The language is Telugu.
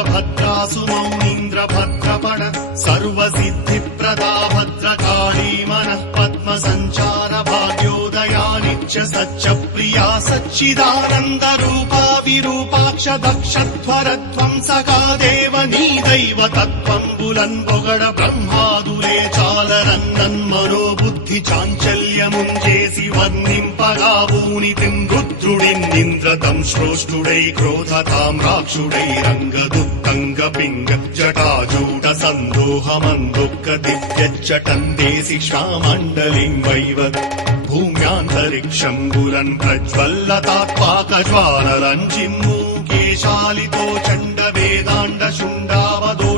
वीरभद्रासु मौनीन्द्रभद्रपण सर्वसिद्धिप्रदा भद्रकाली मनः पद्मसञ्चार भाग्योदयानिच्च सच्च प्रिया सच्चिदानन्दरूपा विरूपाक्ष दक्षध्वरध्वंसका देवनी दैव तत्त्वम्बुलन् పొగడ బ్రహ్మాదులే చాలరన్నన్మనోబుద్ధి చాంచల్యముంచేసి వర్ణింపగా ఊనితిం రుద్రుడిన్నింద్రతం శ్రోష్ఠుడై క్రోధతాం రాక్షుడై రంగదుత్తంగ పింగ జటాజూట సందోహమందొక్క దివ్యచ్చటందేసి శ్వామండలిం వైవత్ భూమ్యాంతరిక్షంబులన్ ప్రజ్వల్లతాత్పాక జ్వాలలంజిమ్మూ కేశాలితో చండ వేదాండ శుండావదో